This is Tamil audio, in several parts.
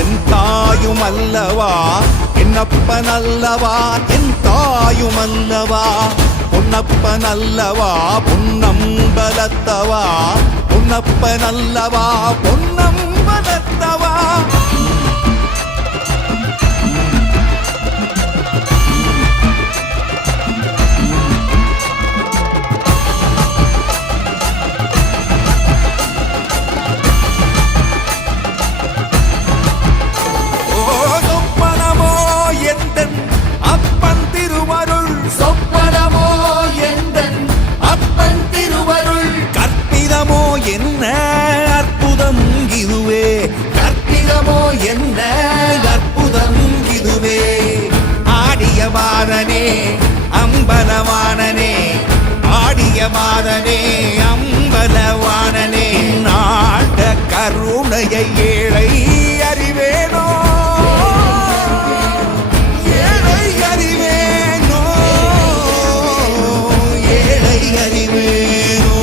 என் தாயும் அல்லவா, என்னப்பன் அல்லவா, என் தாயும் அல்லவா, பொன்னப்பன் அல்லவா, பொன்னம்பலத்தவா, பொன்னப்பன் அல்லவா, பொன்னம்பலத்தவா. என்ன அற்புதம் இதுவே, கற்பிதமோ என்ன அற்புதம் இதுவே. ஆடிய மாதனே அம்பலவானனே, ஆடிய மாதனே அம்பலவானனே, நாட கருணையை ஏழை அறிவேனோ, ஏழை அறிவேனோ, ஏழை அறிவேனோ.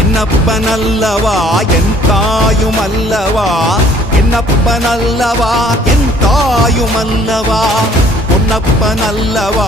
என்னப்பன் அல்லவா, என் தாயும் அல்லவா, என்னப்பன் அல்லவா, என் தாயும் அல்லவா, பொன்னப்பன் அல்லவா.